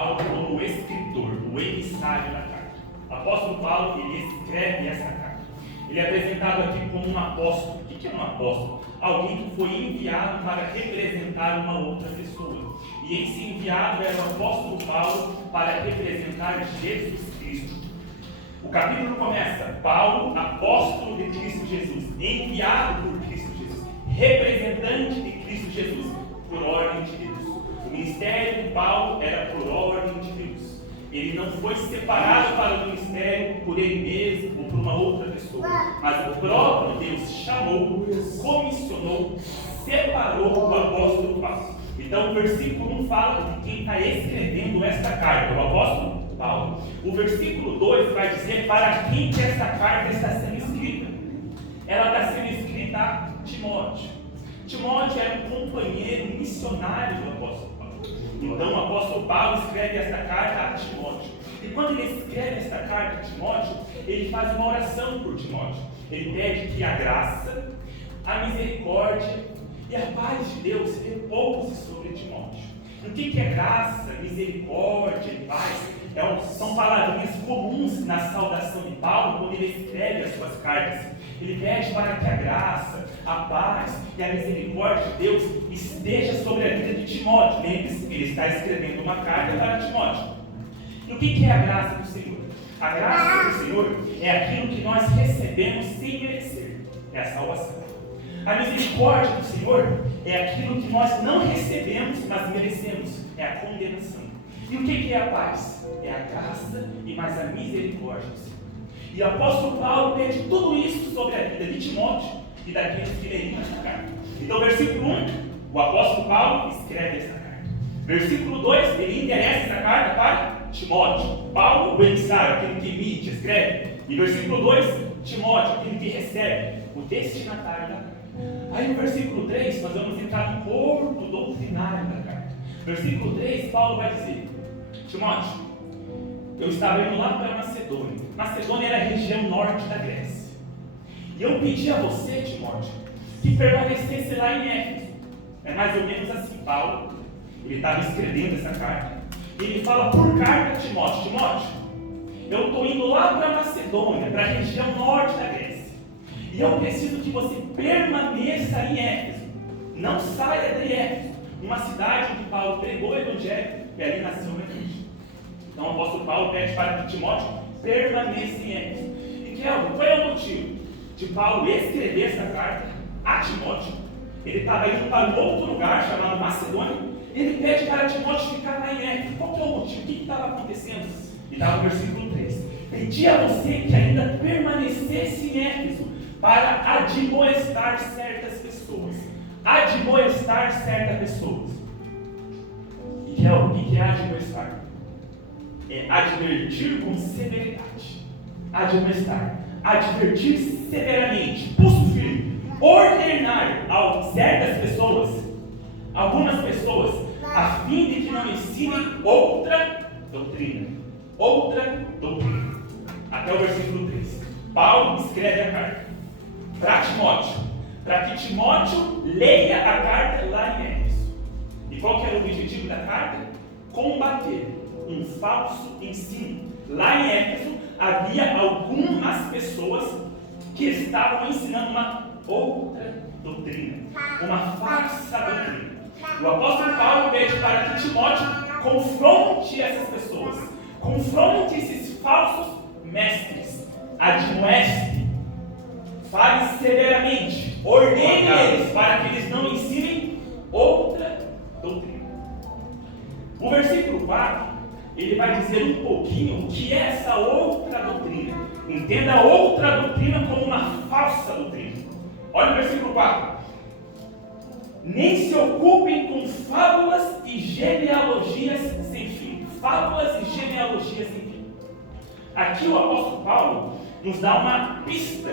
Paulo como o escritor, o emissário da carta. O apóstolo Paulo, ele escreve essa carta. Ele é apresentado aqui como um apóstolo. O que é um apóstolo? Alguém que foi enviado para representar uma outra pessoa. E esse enviado era o apóstolo Paulo para representar Jesus Cristo. O capítulo começa: Paulo, apóstolo de Cristo Jesus, enviado por Cristo Jesus, representante de Cristo Jesus, por ordem de Deus. O ministério de Paulo era por ordem de Deus. Ele não foi separado para o ministério por ele mesmo ou por uma outra pessoa, mas o próprio Deus chamou, comissionou, separou o apóstolo Paulo. Então o versículo 1 fala de quem está escrevendo esta carta, o apóstolo Paulo. O versículo 2 vai dizer para quem que esta carta está sendo escrita. Ela está sendo escrita a Timóteo. Timóteo era um companheiro missionário do apóstolo Paulo. Então o apóstolo Paulo escreve esta carta a Timóteo. E quando ele escreve esta carta a Timóteo, ele faz uma oração por Timóteo. Ele pede que a graça, a misericórdia e a paz de Deus repouse sobre Timóteo. O que é graça, misericórdia e paz? São palavrinhas comuns na saudação de Paulo quando ele escreve as suas cartas. Ele pede para que a graça, a paz e a misericórdia de Deus esteja sobre a vida de Timóteo. Lembre-se, ele está escrevendo uma carta para Timóteo. E o que é a graça do Senhor? A graça do Senhor é aquilo que nós recebemos sem merecer, é a salvação. A misericórdia do Senhor é aquilo que nós não recebemos, mas merecemos, é a condenação. E o que é a paz? É a graça e mais a misericórdia do Senhor. E o apóstolo Paulo pede tudo isso sobre a vida de Timóteo e daqueles que leriam esta carta. Então, versículo 1, o apóstolo Paulo escreve esta carta. Versículo 2, ele endereça essa carta para Timóteo. Paulo, o emissário, aquele que emite, escreve. E versículo 2, Timóteo, aquele que recebe, o destinatário da carta. Aí no versículo 3, nós vamos entrar no corpo doutrinário da carta. Versículo 3, Paulo vai dizer: Timóteo, eu estava indo lá para Macedônia. Macedônia era a região norte da Grécia. E eu pedi a você, Timóteo, que permanecesse lá em Éfeso. É mais ou menos assim, Paulo, ele estava escrevendo essa carta. E ele fala por carta a Timóteo: Timóteo, eu estou indo lá para Macedônia, para a região norte da Grécia. E eu preciso que você permaneça em Éfeso. Não saia de Éfeso, uma cidade onde Paulo pregou o evangelho e ali nasceu uma igreja. Então o apóstolo Paulo pede para que Timóteo permaneça em Éfeso. E qual é o motivo de Paulo escrever essa carta a Timóteo? Ele estava indo para um outro lugar chamado Macedônia. Ele pede para Timóteo ficar lá em Éfeso. Qual que é o motivo? O que estava acontecendo? E estava no versículo 3. Pedi a você que ainda permanecesse em Éfeso para admoestar certas pessoas. Admoestar certas pessoas. E o que é admoestar? É advertir com severidade. Admoestar. Advertir severamente. Pulso firme. Ordenar a certas pessoas, algumas pessoas, a fim de que não ensinem outra doutrina. Outra doutrina. Até o versículo 3. Paulo escreve a carta para Timóteo, para que Timóteo leia a carta lá em Éfeso. E qual que era o objetivo da carta? Combater um falso ensino. Lá em Éfeso havia algumas pessoas que estavam ensinando uma outra doutrina, uma falsa doutrina. O apóstolo Paulo pede para que Timóteo confronte essas pessoas, confronte esses falsos mestres, admoeste, fale severamente, ordene eles para que eles não ensinem outra doutrina. O versículo 4, ele vai dizer um pouquinho o que é essa outra doutrina. Entenda a outra doutrina como uma falsa doutrina. Olha o versículo 4. Nem se ocupem com fábulas e genealogias sem fim. Fábulas e genealogias sem fim. Aqui o apóstolo Paulo nos dá uma pista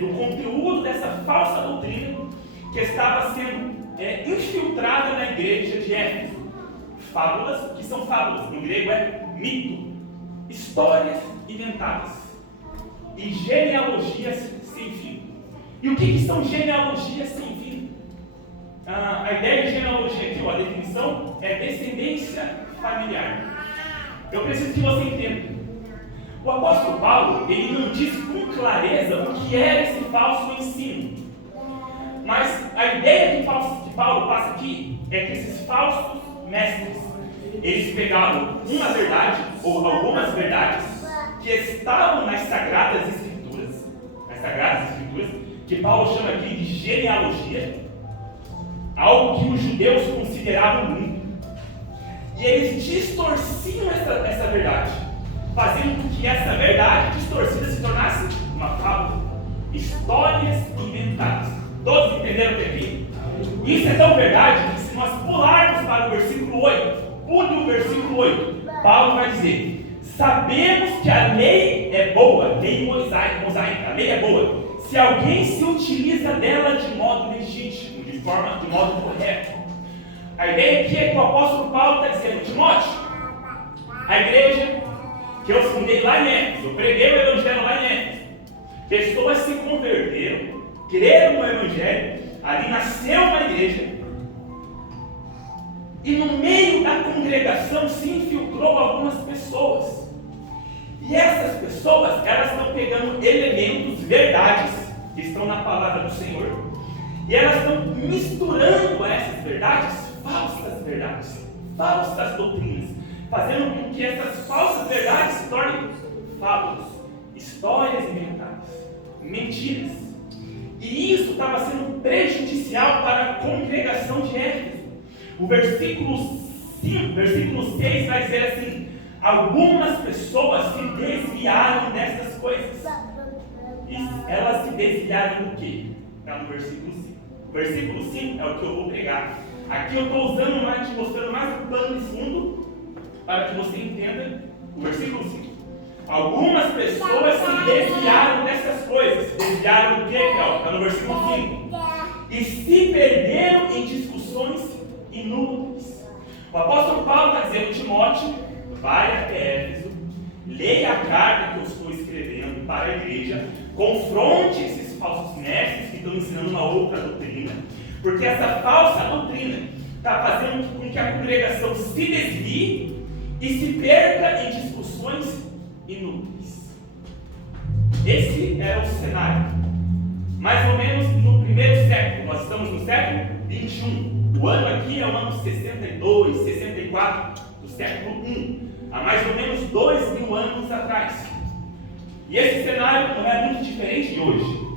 do conteúdo dessa falsa doutrina que estava sendo infiltrada na igreja de Éfeso. Fábulas, que são fábulas, em grego é mito, histórias inventadas, e genealogias sem fim. E o que são genealogias sem fim? A ideia de genealogia aqui, a definição é descendência familiar. eu preciso que você entenda. O apóstolo Paulo, ele não diz com clareza o que era esse falso ensino. Mas a ideia que Paulo passa aqui é que esses falsos mestres, eles pegaram uma verdade, ou algumas verdades, que estavam nas Sagradas Escrituras, que Paulo chama aqui de genealogia, algo que os judeus consideravam muito. E eles distorciam essa verdade, fazendo com que essa verdade distorcida se tornasse uma fábula, histórias inventadas. Todos entenderam até aqui? Isso é tão verdade que se nós pularmos para o versículo 8, pule o versículo 8, Paulo vai dizer: sabemos que a lei é boa, lei mosaica, a lei é boa, se alguém se utiliza dela de modo legítimo, de modo correto. A ideia aqui é que o apóstolo Paulo está dizendo: Timóteo, a igreja que eu fundei lá em Éfeso, eu preguei o evangelho lá em Éfeso, pessoas se converteram, creram no evangelho, ali nasceu uma igreja, e no meio da congregação se infiltrou algumas pessoas. E essas pessoas, elas estão pegando elementos, verdades, que estão na palavra do Senhor, e elas estão misturando essas verdades, falsas doutrinas, fazendo com que essas falsas verdades se tornem fábulas, histórias inventadas, mentiras. E isso estava sendo prejudicial para a congregação de Éfeso. O versículo 6 vai dizer assim: algumas pessoas se desviaram dessas coisas. E elas se desviaram do quê? Está no versículo 5. O versículo 5 é o que eu vou pregar. Aqui eu estou usando mais, te mostrando mais um pano de fundo, para que você entenda o versículo 5. Algumas pessoas se desviaram dessas coisas. Desviaram do quê, Kel? Está no versículo 5. E se perderam em discussões inúteis. O apóstolo Paulo está dizendo: Timóteo, vai até Éfeso, leia a carta que eu estou escrevendo para a igreja, confronte esses falsos mestres que estão ensinando uma outra doutrina, porque essa falsa doutrina está fazendo com que a congregação se desvie e se perca em discussões inúteis. Esse era o cenário, mais ou menos no primeiro século. Nós estamos no século 21. O ano aqui é o ano 62, 64 do século I, há mais ou menos 2.000 anos atrás. E esse cenário não é muito diferente de hoje.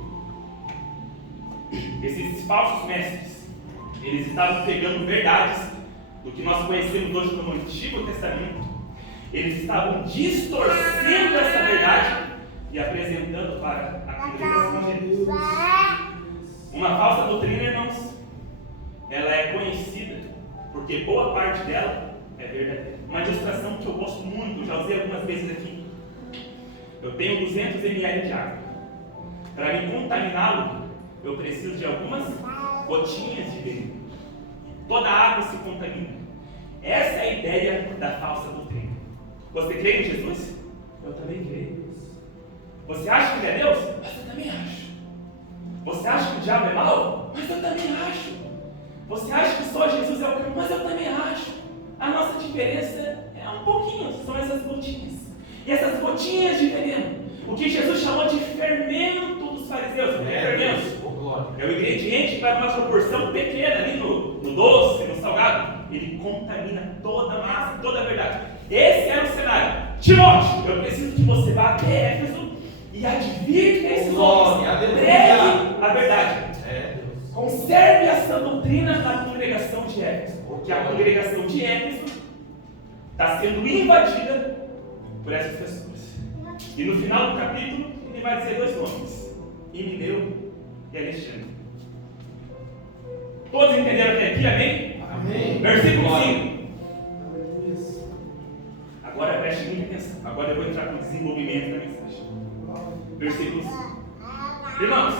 Esses falsos mestres, eles estavam pegando verdades do que nós conhecemos hoje como Antigo Testamento. Eles estavam distorcendo essa verdade e apresentando para a congregação de Jesus. Uma falsa doutrina, irmãos, ela é conhecida porque boa parte dela é verdadeira. Uma ilustração que eu gosto muito, já usei algumas vezes aqui. Eu tenho 200 ml de água. Para me contaminá-lo, eu preciso de algumas gotinhas de veneno. Toda a água se contamina. Essa é a ideia da falsa doutrina. Você crê em Jesus? Eu também creio. Você acha que ele é Deus? Mas eu também acho. Você acha que o diabo é mau? Mas eu também acho. Você acha que só Jesus é o caminho? Mas eu também acho. A nossa diferença é um pouquinho, são essas gotinhas. E essas gotinhas de veneno, o que Jesus chamou de fermento dos fariseus. É o ingrediente para uma proporção pequena ali no doce, no salgado. Ele contamina toda a massa, toda a verdade. Esse era o cenário. Timóteo, eu preciso que você vá até Éfeso e advirta esses homens. Pregue a verdade. Conserve essa doutrina na congregação de Éfeso, porque a congregação de Éfeso está sendo invadida por essas pessoas. E no final do capítulo, ele vai dizer 2 nomes: Himeneu e Alexandre. Todos entenderam até aqui? Amém? Amém. Versículo 5. Agora preste muita atenção. Agora eu vou entrar no desenvolvimento da mensagem. Versículo 5. Irmãos,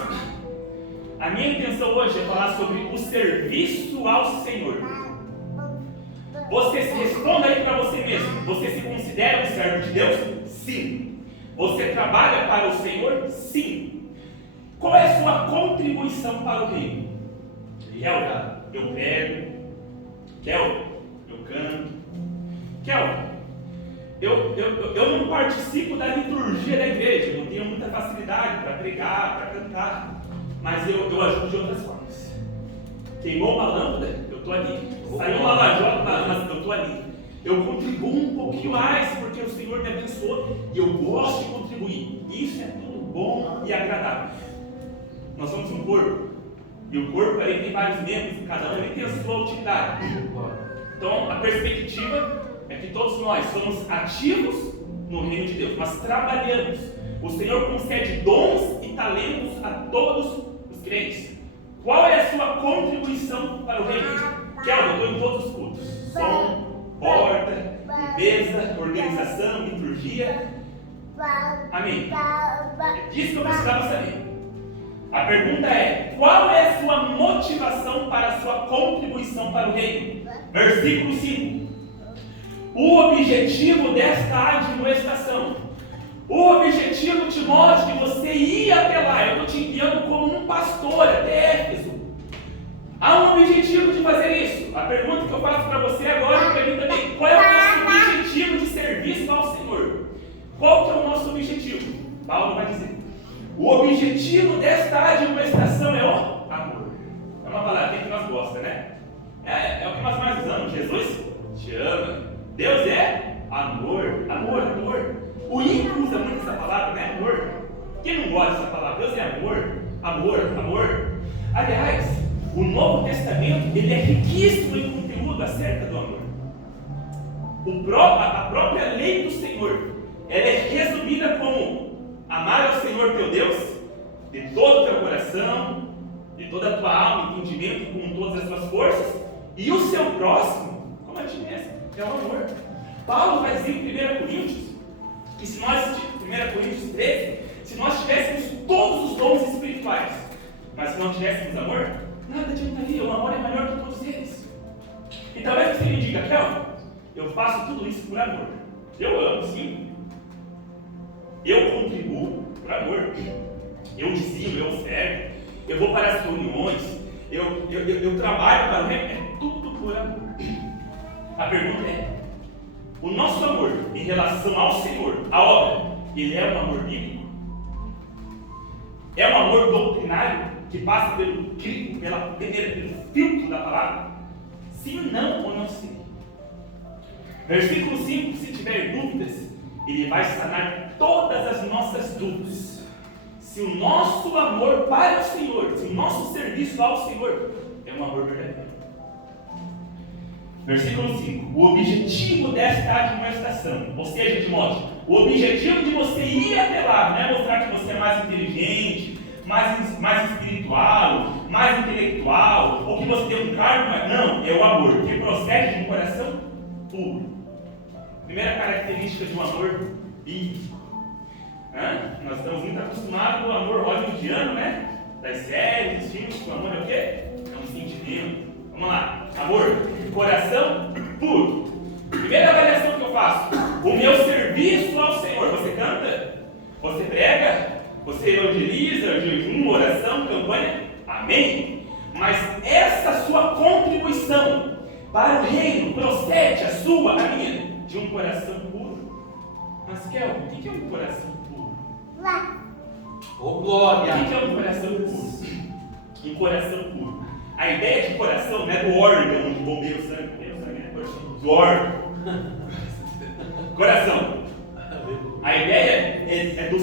a minha intenção hoje é falar sobre o serviço ao Senhor. Você se responda aí para você mesmo. Você se considera um servo de Deus? Sim. Você trabalha para o Senhor? Sim. Qual é a sua contribuição para o reino? Eu prego. Eu canto. eu não participo da liturgia da igreja, eu não tenho muita facilidade para pregar, para cantar, mas eu ajudo de outras formas. Queimou uma lâmpada, eu estou ali. Saiu uma lajota, mas eu estou ali. Eu contribuo um pouquinho mais, porque o Senhor me abençoou e eu gosto de contribuir. Isso é tudo bom e agradável. Nós somos um corpo, e o corpo ali tem vários membros, e cada um tem a sua utilidade. Então, a perspectiva é que todos nós somos ativos no reino de Deus, nós trabalhamos. O Senhor concede dons e talentos a todos os crentes. Qual é a sua contribuição para o reino? Kelvin, eu estou em todos os cultos: som, porta, limpeza, organização, liturgia. Amém? É disso que eu precisava saber. A pergunta é: qual é a sua motivação para a sua contribuição para o reino? Versículo 5. O objetivo desta admoestação, o objetivo, Timóteo, que você ia até lá, eu estou te enviando como um pastor até Éfeso. Há um objetivo de fazer isso. A pergunta que eu faço para você agora, para mim também: qual é o nosso objetivo de serviço ao Senhor? Qual que é o nosso objetivo? Paulo vai dizer: o objetivo desta admoestação é o amor. É uma palavra que nós gostamos, né? É o que nós mais usamos. Jesus te ama. Deus é amor, amor, amor. O ímpio usa muito essa palavra, né? Amor. Quem não gosta dessa palavra? Deus é amor, amor, amor. Aliás, o Novo Testamento, ele é riquíssimo em conteúdo acerca do amor. A própria lei do Senhor, ela é resumida como amar ao Senhor teu Deus de todo o teu coração, de toda a tua alma, entendimento e com todas as tuas forças, e o seu próximo como a ti mesmo. É o amor. Paulo vai dizer em 1 Coríntios que se nós, 1 Coríntios 13, se nós tivéssemos todos os dons espirituais, mas se não tivéssemos amor, nada adiantaria. O amor é maior que todos eles. E talvez você me diga: Kelvin, eu faço tudo isso por amor. Eu amo, sim. Eu contribuo por amor. Eu dizimo, eu oferto, eu vou para as reuniões, eu trabalho para o reino. É tudo por amor. A pergunta é: o nosso amor em relação ao Senhor, a obra, ele é um amor bíblico? É um amor doutrinário que passa pelo crivo, pelo filtro da palavra? Sim, não ou não sim? Versículo 5, se tiver dúvidas, ele vai sanar todas as nossas dúvidas. Se o nosso amor para o Senhor, se o nosso serviço ao Senhor é um amor verdadeiro. Versículo 5. O objetivo desta admoestação, ou seja, Timóteo, o objetivo de você ir até lá, não é mostrar que você é mais inteligente, mais espiritual, mais intelectual, ou que você tem um cargo, não, é o amor, que procede de um coração puro. Primeira característica de um amor bíblico. Nós estamos muito acostumados com o amor hollywoodiano, né? Das séries, dos filmes, o amor é o quê? É um sentimento. Vamos lá. Amor, coração puro. Primeira avaliação que eu faço: o meu serviço ao Senhor. Você canta? Você prega? Você evangeliza, jejum, oração, campanha? Amém? Mas essa sua contribuição para o reino procede, a sua, a minha, de um coração puro. Mas Kelvin, o que é um coração puro? Oh, glória! O que é um coração puro? Um coração puro. A ideia de coração não é do órgão onde bombeia o sangue. Do órgão. Coração. A ideia é do.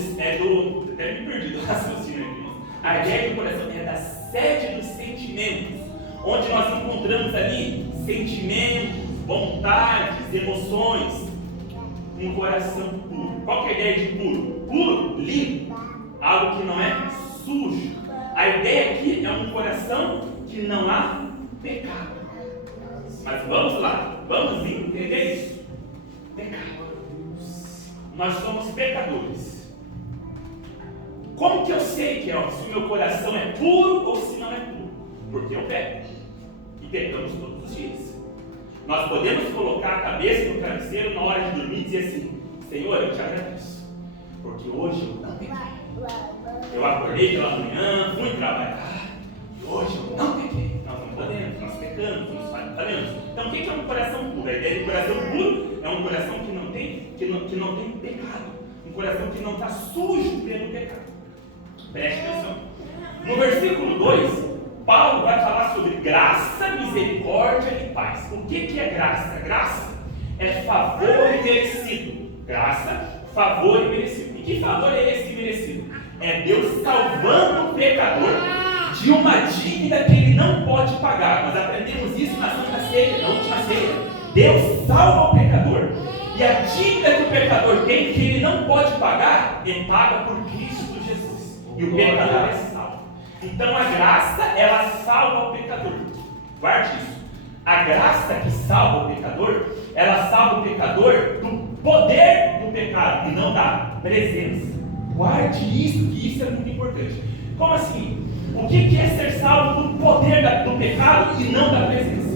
Até me perdi do raciocínio aqui. A ideia do coração é da sede dos sentimentos, onde nós encontramos ali sentimentos, vontades, emoções. Um coração puro. Qual que é a ideia de puro? Puro, limpo. Algo que não é sujo. A ideia aqui é um coração que não há pecado. Mas vamos lá, vamos entender isso. Pecado. Nós somos pecadores. Como que eu sei que se o meu coração é puro ou se não é puro? Porque eu peco. E pecamos todos os dias. Nós podemos colocar a cabeça no travesseiro na hora de dormir e dizer assim: Senhor, eu te agradeço, porque hoje eu não pequei. Eu acordei pela manhã, fui trabalhar, e hoje eu não pequei. Nós não podemos, nós pecamos, nós falhamos. Então o que é um coração puro? A ideia de coração puro é um coração que não tem, que não tem pecado, um coração que não está sujo pelo pecado. Preste atenção. No versículo 2, Paulo vai falar sobre graça, misericórdia e paz. O que é graça? Graça é favor e merecido. Graça, favor e merecido. E que favor é esse merecido? É Deus salvando o pecador de uma dívida que ele não pode pagar. Nós aprendemos isso na Santa Ceia, na última ceia. Deus salva o pecador. E a dívida que o pecador tem, que ele não pode pagar, é paga por Cristo Jesus. E o pecador é salvo. Então a graça, ela salva o pecador. Guarde isso. A graça que salva o pecador, ela salva o pecador do poder do pecado e não da presença. Guarde isso, que isso é muito importante. Como assim? O que é ser salvo do poder do pecado e não da presença?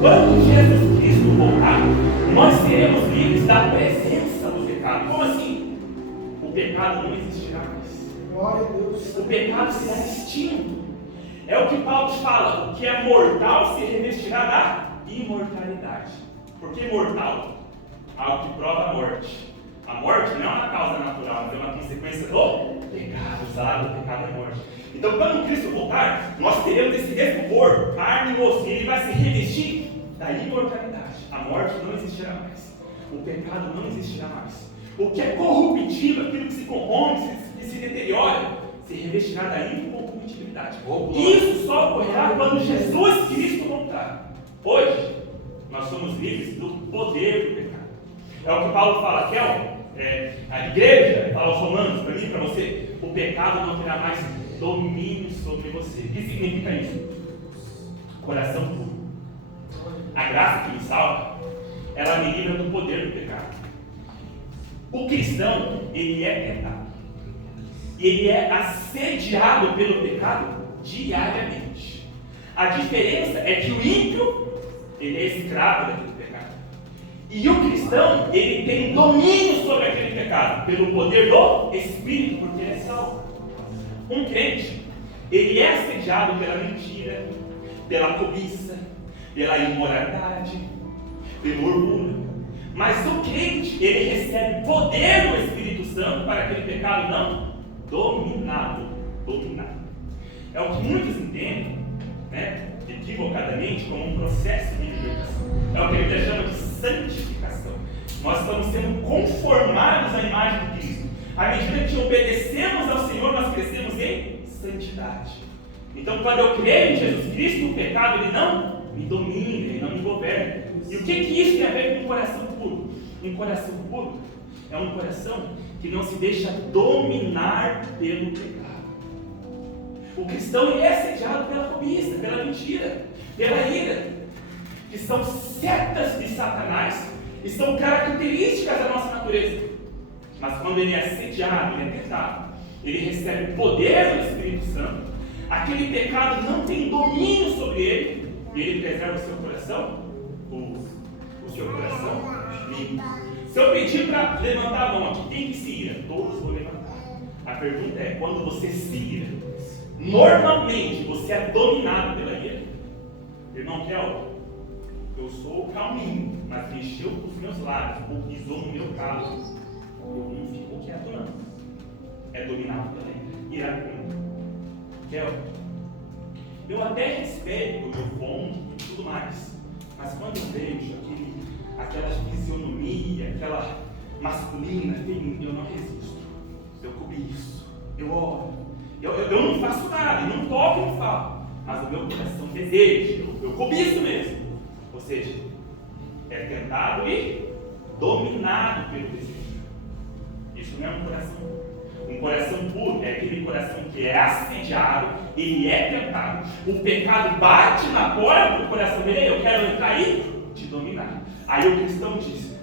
Quando Jesus Cristo voltar, nós seremos livres da presença do pecado. Como assim? O pecado não existirá mais. Glória a Deus. O pecado será extinto. É o que Paulo fala: o que é mortal se revestirá da imortalidade. Por que mortal? Algo que prova a morte. A morte não é uma causa natural, mas é uma consequência do pecado. O salário do pecado é morte. Então, quando Cristo voltar, nós teremos esse mesmo corpo, carne e osso, e ele vai se revestir da imortalidade. A morte não existirá mais. O pecado não existirá mais. O que é corruptível, aquilo que se corrompe, que se deteriora, se revestirá da incorruptibilidade. Isso só ocorrerá quando Jesus Cristo voltar. Hoje, nós somos livres do poder do pecado. É o que Paulo fala, que a igreja, fala aos Romanos, para mim e para você: o pecado não terá mais domínio sobre você. O que significa isso? Coração puro. A graça que me salva, ela me livra do poder do pecado. O cristão, ele é tentado. E ele é assediado pelo pecado diariamente. A diferença é que o ímpio, ele é escravo daquele pecado. E o cristão, ele tem domínio sobre aquele pecado, pelo poder do Espírito, porque ele é salvo. Um crente, ele é assediado pela mentira, pela cobiça, pela imoralidade, pelo orgulho. Mas o crente, ele recebe poder do Espírito Santo para aquele pecado não dominado. É o que muitos entendem, equivocadamente, como um processo de libertação. É o que a Bíblia chama de santificação. Nós estamos sendo conformados à imagem de Cristo. À medida que obedecemos ao Senhor, nós crescemos em santidade. Então, quando eu creio em Jesus Cristo, o pecado ele não me domina, ele não me governa. E o que isso tem a ver com um coração puro? Um coração puro é um coração que não se deixa dominar pelo pecado. O cristão ele é assediado pela cobiça, pela mentira, pela ira, que são setas de Satanás e são características da nossa natureza. Mas quando ele é assediado, ele é tentado, ele recebe o poder do Espírito Santo, aquele pecado não tem domínio sobre ele, e ele preserva o seu coração, o seu coração limpo. Se eu pedir para levantar a mão aqui, quem que se ira? Todos vão levantar. A pergunta é: quando você se ira, normalmente você é dominado pela ira? Irmão Kel, eu sou calminho, mas mexeu com os meus lábios, ou pisou no meu calo, eu não fico quieto não. É dominado pela ira. Iracundo. Kel, eu até respeito o meu ponto e tudo mais, mas quando eu vejo aquela fisionomia, aquela masculina, eu não resisto. Eu cobiço, eu oro, eu não faço nada, eu não toco e não falo, mas o meu coração deseja, eu cobiço mesmo. Ou seja, é tentado e dominado pelo desejo. Isso não é um coração puro. Um coração puro é aquele coração que é assediado, ele é tentado. O pecado bate na porta do coração dele: eu quero entrar e te dominar. Aí o cristão diz: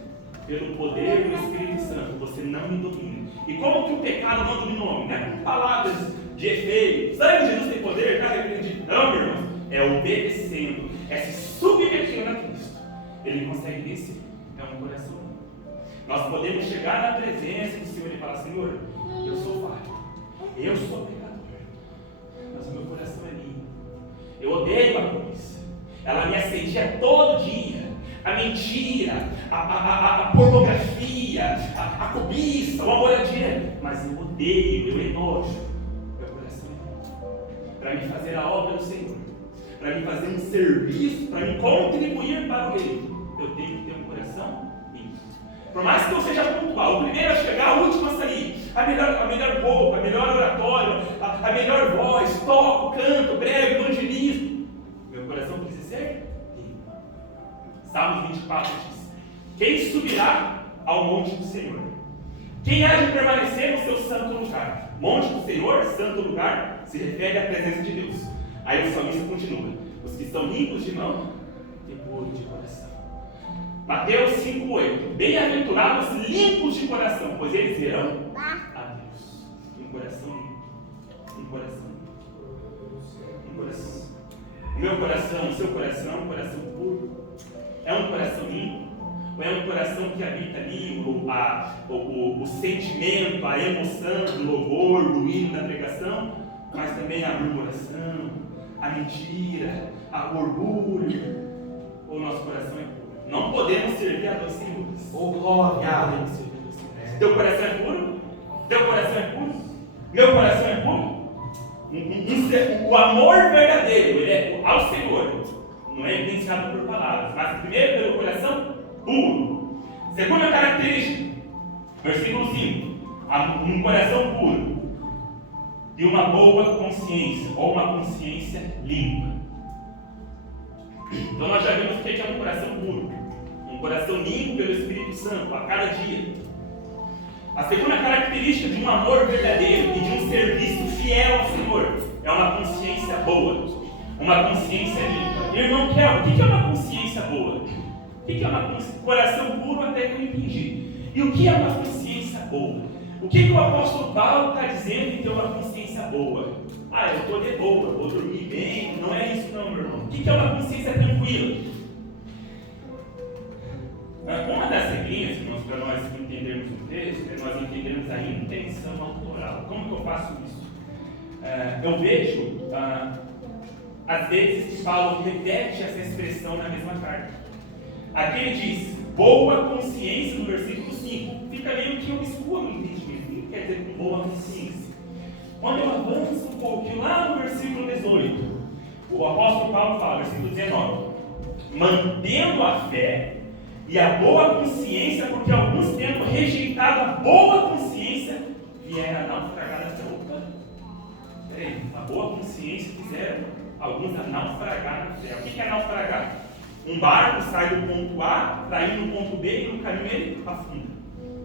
pelo poder do Espírito Santo, você não me domina. E como que o pecado não domina o homem? Não é com palavras de efeito. Sabe que Jesus tem poder? Cara, acredito. Não, meu irmão. É obedecendo, é se submetendo a Cristo. Ele consegue vencer. É um coração. Nós podemos chegar na presença do Senhor e falar: Senhor, eu sou falho, eu sou pecador, mas o meu coração é limpo. Eu odeio a cobiça, ela me assedia todo dia. A mentira, a pornografia, a cobiça, o amor a dinheiro, mas eu odeio, eu enojo. Meu coração é para me fazer a obra do Senhor, para me fazer um serviço, para me contribuir para o reino. Eu tenho que ter um coração limpo. Por mais que eu seja pontual, o primeiro a chegar, o último a sair, a melhor roupa, a melhor oratório, a melhor voz, toco, canto, prego, evangelismo, meu coração precisa ser limpo. Salmos 24 diz: quem subirá ao monte do Senhor? Quem há de permanecer no seu santo lugar? Monte do Senhor, santo lugar, se refere à presença de Deus. Aí o salmista continua: os que estão limpos de mão e puros de coração. Mateus 5,8: bem-aventurados limpos de coração, pois eles verão a Deus. Um coração limpo. Um coração limpo. Um coração. O meu coração, o seu coração é um coração puro? É um coração limpo? Ou é um coração que habita ali o sentimento, a emoção do louvor, do hino, da pregação, mas também a murmuração, a mentira, o orgulho? Ou o nosso coração é puro? Não podemos servir a dois senhores. Oh, glória! Podemos servir a dois senhores. Teu coração é puro? Teu coração é puro? Meu coração é puro? O amor verdadeiro, ele é ao Senhor. Não é evidenciado por palavras, mas primeiro pelo coração puro. Segunda característica, versículo 5: um coração puro e uma boa consciência, ou uma consciência limpa. Então nós já vimos o que é um coração puro, um coração limpo pelo Espírito Santo a cada dia. A segunda característica de um amor verdadeiro e de um serviço fiel ao Senhor é uma consciência boa, uma consciência limpa. Irmão Kel, o que é uma consciência boa? O que é um coração puro até que eu entendi? E o que é uma consciência boa? O que o apóstolo Paulo está dizendo em ter uma consciência boa? Eu estou de boa, vou dormir bem. Não é isso não, meu irmão. O que é uma consciência tranquila? Uma das regrinhas, irmãos, para nós entendermos o texto, é nós entendermos a intenção autoral. Como que eu faço isso? Eu vejo, às vezes, que Paulo repete essa expressão na mesma carta. Aqui ele diz, boa consciência, no versículo 5. Fica meio que obscuro o entendimento. O que quer dizer com boa consciência? Quando eu avanço um pouquinho lá no versículo 18, o apóstolo Paulo fala, versículo 19: mantendo a fé e a boa consciência, porque alguns tendo rejeitado a boa consciência, vieram a naufragar na fé. Peraí, a boa consciência fizeram alguns a naufragar na fé. O que é naufragar? Um barco sai do ponto A para ir no ponto B e no caminho ele afunda.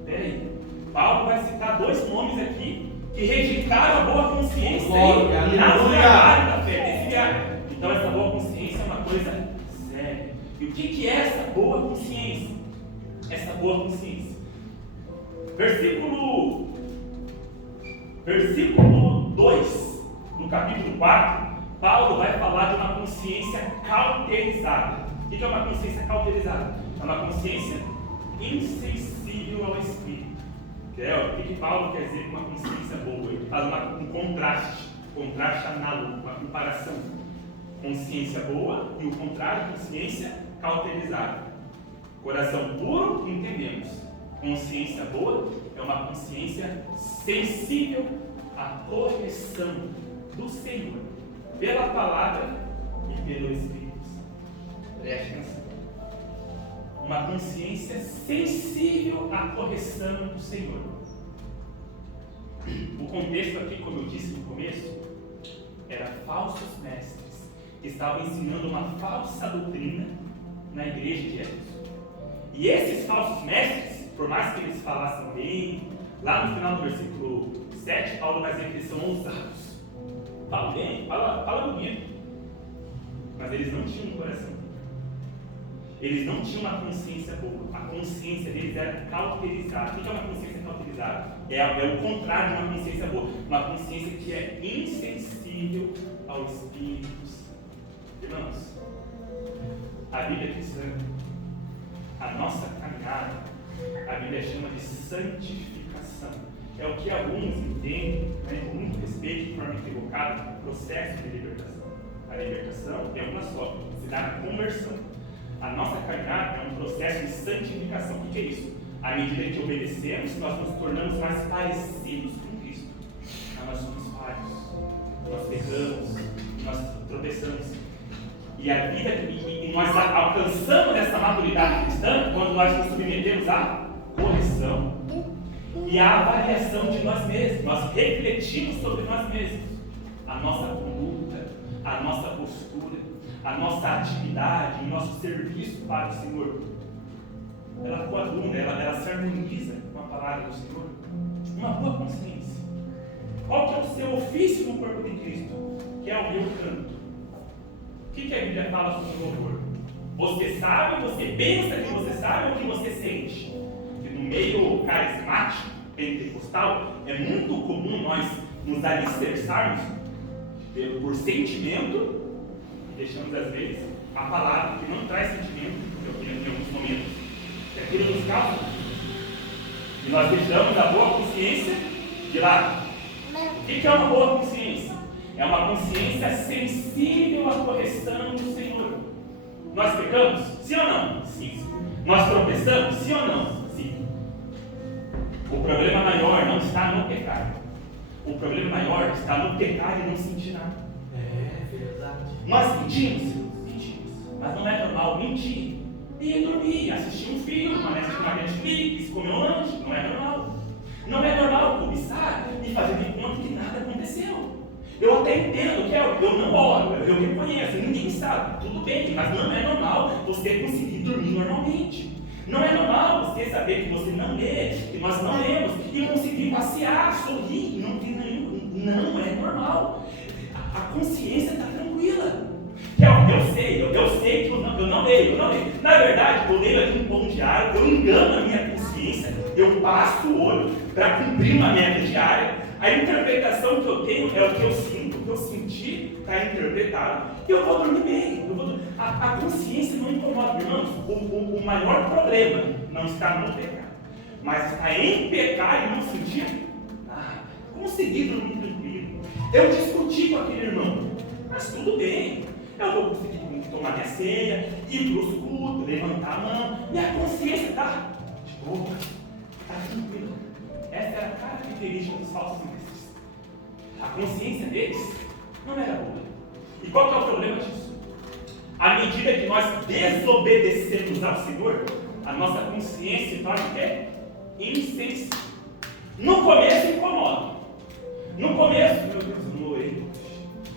Peraí, Paulo vai citar dois nomes aqui que rejeitaram a boa consciência e naufragaram na fé, desviaram. Então essa boa consciência é uma coisa séria. E o que é essa boa consciência? Essa boa consciência. Versículo 2 do capítulo 4, Paulo vai falar de uma consciência cauterizada. O que é uma consciência cauterizada? É uma consciência insensível ao Espírito. O que Paulo quer dizer com uma consciência boa? Ele faz um contraste análogo, uma comparação. Consciência boa e o contrário, consciência cauterizada. Coração puro, entendemos. Consciência boa é uma consciência sensível à correção do Senhor, pela palavra e pelo Espírito. Preste atenção. Uma consciência sensível à correção do Senhor. O contexto aqui, como eu disse no começo, era falsos mestres que estavam ensinando uma falsa doutrina na igreja de Éfeso. E esses falsos mestres, por mais que eles falassem bem, lá no final do versículo 7, Paulo vai dizer que eles são ousados. Fala bem, fala bonito. Mas eles não tinham um coração. Eles não tinham uma consciência boa. A consciência deles era cauterizada. O que é uma consciência cauterizada? É o contrário de uma consciência boa. Uma consciência que é insensível ao Espírito Santo. Irmãos, a Bíblia cristã, a nossa caminhada, a Bíblia chama de santificação. É o que alguns entendem, com muito respeito, de forma equivocada, processo de libertação. A libertação é uma só, se dá na conversão. A nossa caminhada é um processo de santificação. O que é isso? À medida que obedecemos, nós nos tornamos mais parecidos com Cristo. Mas nós somos falhos, nós pecamos, nós tropeçamos. E a vida, e nós alcançamos essa maturidade cristã quando nós nos submetemos à correção e à avaliação de nós mesmos. Nós refletimos sobre nós mesmos, a nossa conduta, a nossa postura, a nossa atividade, o nosso serviço para o Senhor. Ela coaduna, ela se harmoniza com a palavra do Senhor. Uma boa consciência. Qual que é o seu ofício no corpo de Cristo? Que é o meu canto. O que a Bíblia fala sobre o louvor? Você sabe, você pensa que você sabe o que você sente. Que no meio carismático, pentecostal, é muito comum nós nos alicerçarmos por sentimento e deixamos às vezes a palavra que não traz sentimento em alguns momentos. E aquilo nos causa. E nós deixamos a boa consciência de lado. O que é uma boa consciência? É uma consciência sensível à correção do Senhor. Nós pecamos? Sim ou não? Sim. Nós tropeçamos? Sim ou não? Sim. O problema maior não está no pecar. O problema maior está no pecar e não sentir nada. É verdade. Nós mentimos? Mentimos. Mas não é normal mentir. E dormir, assistir um filme, uma Netflix, comer um lanche. Não é normal. Não é normal cobiçar e fazer de conta que nada aconteceu. Eu até entendo que eu não oro, eu reconheço, ninguém sabe, tudo bem, mas não é normal você conseguir dormir normalmente. Não é normal você saber que você não lê, que nós não lemos, e conseguir passear, sorrir, não tem nenhum. Não é normal. A consciência está tranquila. Eu sei que eu não leio, Na verdade, eu leio aqui um pão diário, eu engano a minha consciência, eu passo o olho para cumprir uma meta diária. A interpretação que eu tenho é o que eu sinto, o que eu senti está interpretado, e eu vou dormir bem. A consciência não incomoda, irmãos. O maior problema não está no pecado, mas está em pecar e não sentir nada. Conseguir dormir tranquilo. Eu discuti com aquele irmão, mas tudo bem. Eu vou conseguir tomar minha ceia, ir para os cultos, levantar a mão. Minha consciência está de boa, está tranquila. Essa era a característica dos falsos mestres. A consciência deles não era boa. E qual que é o problema disso? À medida que nós desobedecemos ao Senhor, a nossa consciência se torna o quê? Insensível. No começo incomoda. No começo, meu Deus, eu não orei,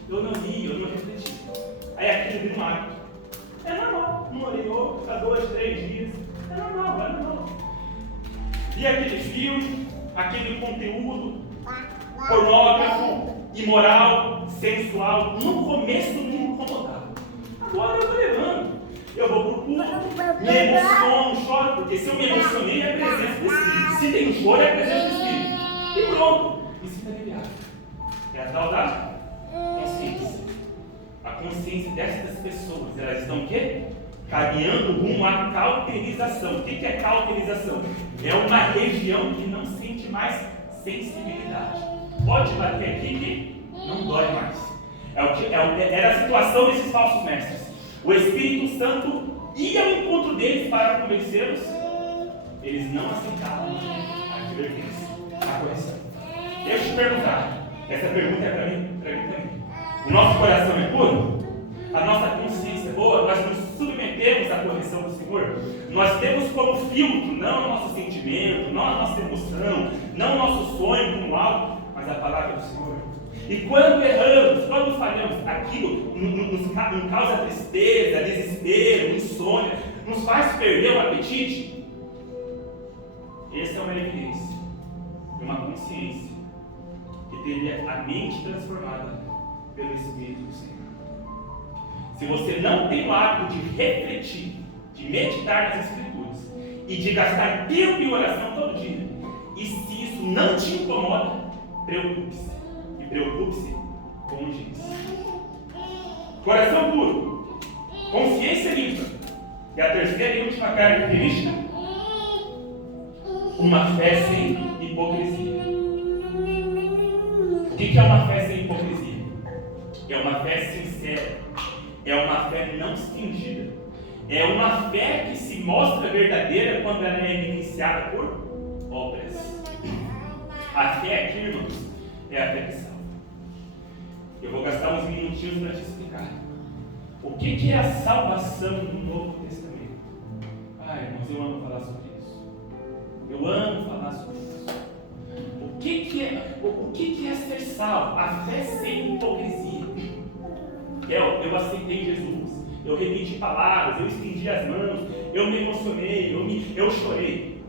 eu não ri, eu não refleti. Aí aquilo vira um hábito. É normal, não orei, há 2, 3 dias. É normal. E aquele filme, aquele conteúdo pornógrafo, imoral, sensual, no começo me incomodava. Agora eu estou levando. Eu vou para o culto, me emociono, choro, porque se eu me emocionei é a presença do Espírito. Se tem um choro é a presença do Espírito. E pronto, me sinto aliviado. É a tal da consciência. A consciência dessas pessoas, elas estão o quê? Caminhando rumo à cauterização. O que é cauterização? É uma região que não sente mais sensibilidade. Pode bater aqui que não dói mais. Era a situação desses falsos mestres. O Espírito Santo ia ao encontro deles para convencê-los. Eles não aceitavam a advertência, a correção. Deixa eu te perguntar. Essa pergunta é para mim também. O nosso coração é puro? A nossa consciência é boa? Nós nos submetemos à correção do Senhor? Nós temos como filtro não o nosso sentimento, não a nossa emoção, não o nosso sonho como algo, mas a palavra do Senhor. E quando erramos, quando falhamos, aquilo nos causa tristeza, desespero, insônia, nos faz perder o apetite. Essa é uma evidência de uma consciência que teve a mente transformada pelo Espírito do Senhor. Se você não tem o hábito de refletir, de meditar nas Escrituras e de gastar tempo em oração todo dia, e se isso não te incomoda, preocupe-se. E preocupe-se com urgência. Coração puro, consciência limpa. E a terceira e última característica, uma fé sem hipocrisia. O que é uma fé sem hipocrisia? É uma fé sincera. É uma fé não fingida. É uma fé que se se mostra verdadeira quando ela é evidenciada por obras. A fé aqui, irmãos, é a fé que salva. Eu vou gastar uns minutinhos para te explicar. O que é a salvação no Novo Testamento? Irmãos, eu amo falar sobre isso. Eu amo falar sobre isso. O que é ser salvo? A fé sem hipocrisia. Eu aceitei Jesus. Eu repeti palavras, eu estendi as mãos, eu me emocionei, eu chorei.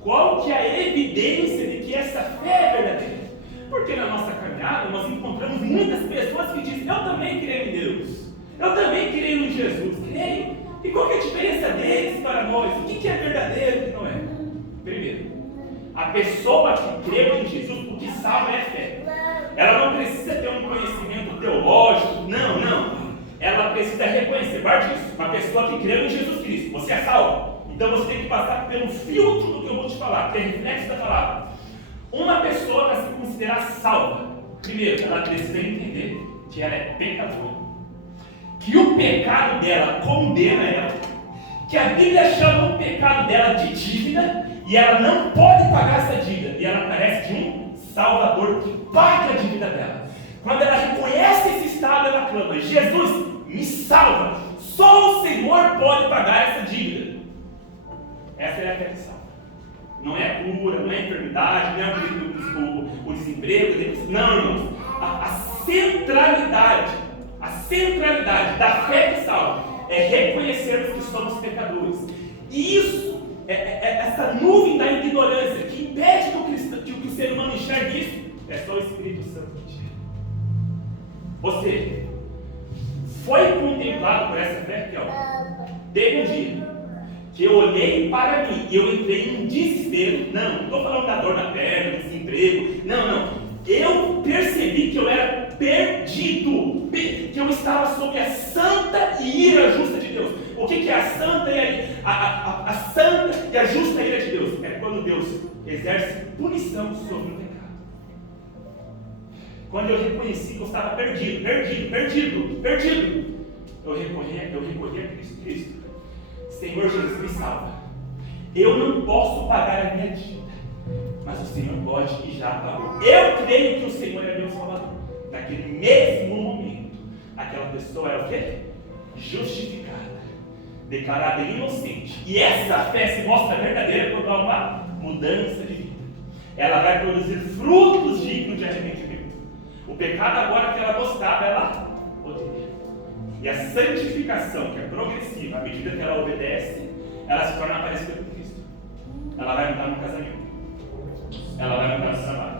Qual que é a evidência de que essa fé é verdadeira? Porque na nossa caminhada nós encontramos muitas pessoas que dizem: eu também creio em Deus, eu também creio em Jesus, creio. E qual que é a diferença deles para nós? O que é verdadeiro e o que não é? Primeiro, a pessoa que creu em Jesus, o que salva é a fé. Ela não precisa ter um conhecimento teológico, não. Ela precisa reconhecer, guarde isso, uma pessoa que creu em Jesus Cristo, você é salvo. Então você tem que passar pelo filtro do que eu vou te falar, que é reflexo da palavra. Uma pessoa para se considerar salva, primeiro, ela precisa entender que ela é pecadora, que o pecado dela condena ela, que a Bíblia chama o pecado dela de dívida, e ela não pode pagar essa dívida, e ela carece de um Salvador que paga a dívida dela. Quando ela reconhece esse estado, ela clama: Jesus, me salva, só o Senhor pode pagar essa dívida. Essa é a fé que salva. Não é cura, não é enfermidade, não é o desemprego, não, irmãos. A centralidade da fé que salva é reconhecermos que somos pecadores. E isso é essa nuvem da ignorância que impede que o ser humano enxergue isso. É só o Espírito Santo que enxerga. Você foi contemplado por essa fé que teve um dia que eu olhei para mim e eu entrei em um desespero. Não estou falando da dor na perna, do desemprego. Não. Eu percebi que eu era perdido, que eu estava sob a santa e ira justa de Deus. O que é a santa e a justa ira de Deus? É quando Deus exerce punição sobre o pecado. Quando eu reconheci que eu estava perdido, eu recorri a Cristo. Senhor Jesus, me salva. Eu não posso pagar a minha dívida, mas o Senhor pode e já pagou. Eu creio que o Senhor é meu Salvador. Naquele mesmo momento, aquela pessoa é o quê? Justificada, declarada inocente. E essa fé se mostra verdadeira quando há uma mudança de vida. Ela vai produzir frutos dignos de arrependimento. O pecado agora que ela gostava, ela odeia. E a santificação, que é progressiva, à medida que ela obedece, ela se torna parecida com Cristo. Ela vai mudar no casamento. Ela vai mudar no trabalho.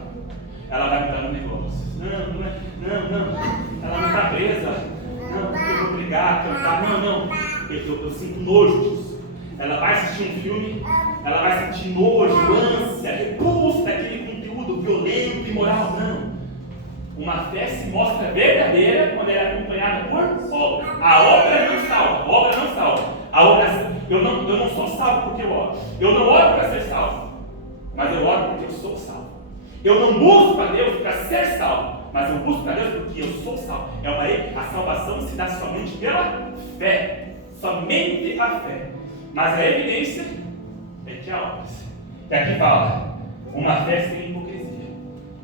Ela vai mudar no negócio. Não. Ela não está presa. Não, porque eu vou brigar, cantar. Não. Eu sinto nojo disso. Ela vai assistir um filme, ela vai sentir nojo, ânsia, repulsa daquele conteúdo violento, imoral. Não. Uma fé se mostra verdadeira quando ela é acompanhada por obra. A obra não salva. A obra, eu não sou salvo porque eu oro. Eu não oro para ser salvo, mas eu oro porque eu sou salvo. Eu não busco a Deus para ser salvo, mas eu busco a Deus porque eu sou salvo. A salvação se dá somente pela fé. Somente a fé. Mas a evidência é que há obras. E aqui fala, uma fé sem hipocrisia.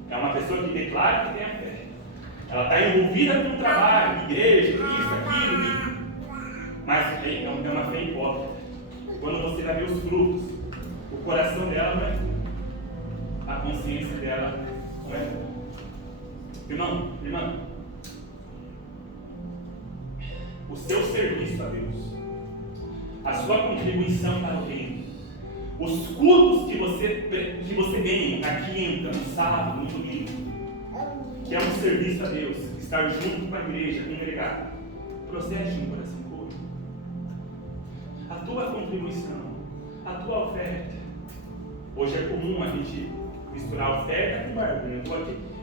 É uma pessoa que declara que tem a fé. Ela está envolvida com o trabalho, igreja, isso, aquilo, mas é uma fé hipócrita. Quando você vai ver os frutos, o coração dela não é puro. A consciência dela não é pura. Irmão, o seu serviço a Deus, a sua contribuição para o reino, os cultos que você vem na quinta, no sábado, no domingo, que é um serviço a Deus, estar junto com a igreja, congregar, procede de um coração puro. A tua contribuição, a tua oferta. Hoje é comum a gente misturar a oferta com barganha.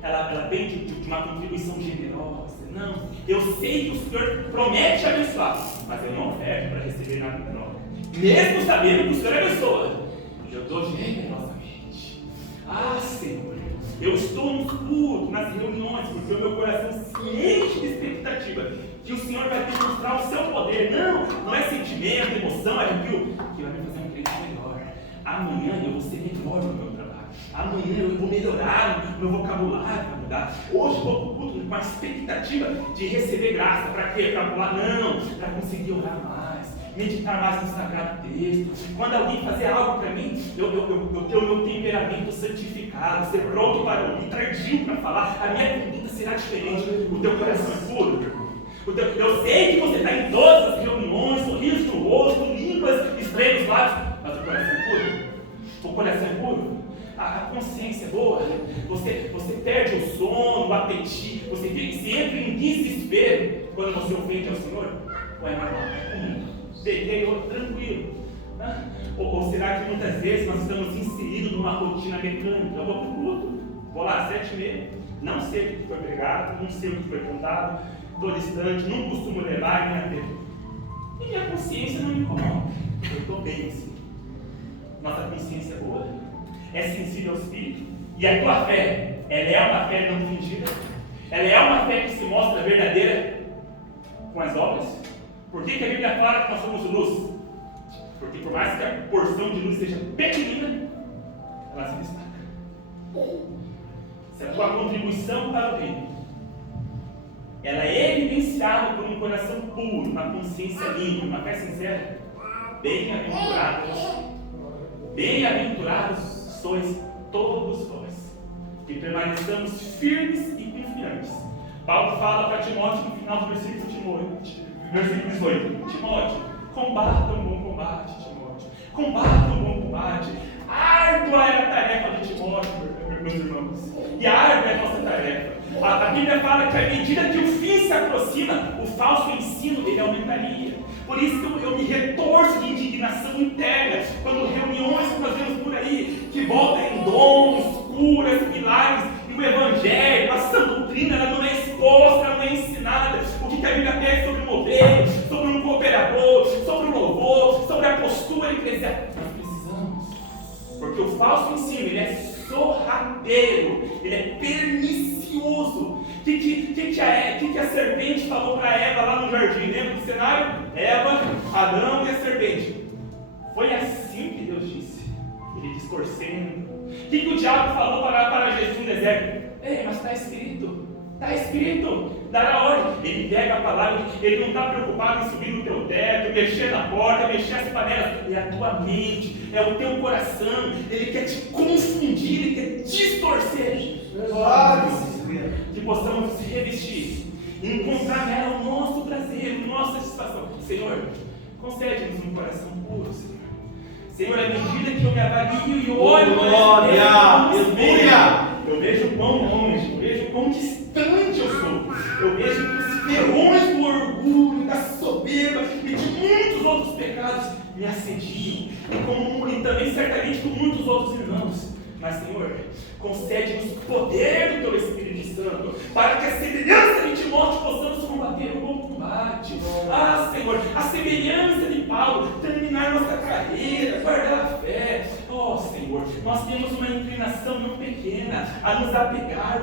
Ela vem de uma contribuição generosa. Não, eu sei que o Senhor promete abençoar, mas eu não oferto para receber nada em troca. Mesmo sabendo que o Senhor abençoa, eu dou generosamente. Senhor, eu estou no culto, nas reuniões, porque o meu coração se enche de expectativa que o Senhor vai demonstrar o seu poder. Não é sentimento, emoção, arrepio, que vai me fazer um crente melhor. Amanhã eu vou ser melhor no meu trabalho. Amanhã eu vou melhorar, o meu vocabulário vai mudar. Hoje eu vou para o culto com a expectativa de receber graça. Para quê? Para pular? Não, para conseguir orar mais, meditar mais no sagrado texto. Quando alguém fazer algo para mim, eu ter o meu temperamento santificado, ser pronto para ouvir, tardio para falar, a minha conduta será diferente. O teu coração é puro. Eu sei que você está em todas as reuniões, sorriso no rosto, línguas, estreios lábios, mas o coração é puro. O coração é puro. A consciência é boa. Você perde o sono, o apetite, você entra em desespero quando você ofende ao Senhor. Ou é normal? É comum. Deitei, tranquilo. Ou será que muitas vezes nós estamos inseridos numa rotina mecânica? Eu vou para o culto, vou lá às 7h30, não sei o que foi pregado, não sei o que foi contado, estou distante, não costumo levar minha vida. E minha consciência não me incomoda. Eu estou bem assim. Nossa consciência é boa, é sensível ao Espírito. E a tua fé, ela é uma fé não fingida? Ela é uma fé que se mostra verdadeira com as obras? Por que a Bíblia fala que nós somos luz? Porque por mais que a porção de luz seja pequenina, ela se destaca. Se a tua contribuição para o reino, ela é evidenciada por um coração puro, uma consciência limpa, uma fé sincera, bem-aventurados sois todos vós, que permaneçamos firmes e confiantes. Paulo fala para Timóteo no final do versículo 18: Timóteo, combata um bom combate, Timóteo. Combata um bom combate. Árdua é a tarefa de Timóteo, meus irmãos. E árdua é a nossa tarefa. A Bíblia fala que à medida que o fim se aproxima, o falso ensino ele aumentaria. Por isso que eu me retorço de indignação interna quando reuniões que nós vemos por aí, que voltam em dons, curas, milagres, e o Evangelho, a sã doutrina, ela não é exposta, ela não é ensinada. O que a Bíblia pede sobre o modelo, sobre um cooperador, sobre o louvor, sobre a postura eclesiástica. Nós precisamos, porque o falso ensino, ele é sorrateiro, ele é pernicioso. O que a serpente falou para Eva lá no jardim? Lembra do cenário? Eva, Adão e a serpente. Foi assim que Deus disse. Ele distorcendo. O que o diabo falou para Jesus no deserto? Ei, mas está escrito, dará ordem. Ele pega a palavra, ele não está preocupado em subir no teu teto, mexer na porta, mexer as panelas. É a tua mente, é o teu coração. Ele quer te confundir, ele quer distorcer. Que possamos se revestir e encontrar nela o nosso prazer, a nossa satisfação. Senhor, concede-nos um coração puro, Senhor. Senhor, à medida que eu me avalio e olho para esse Deus, eu vejo o quão longe, eu vejo o quão distante eu sou. Eu vejo que os ferrões do orgulho, da soberba e de muitos outros pecados me assediam. E também certamente com muitos outros irmãos. Mas, Senhor, concede-nos o poder do Teu Espírito Santo, para que a semelhança de Timóteo possamos combater o bom combate. Senhor, a semelhança de Paulo, terminar nossa carreira, guardar a fé. Senhor, nós temos uma inclinação não pequena a nos apegar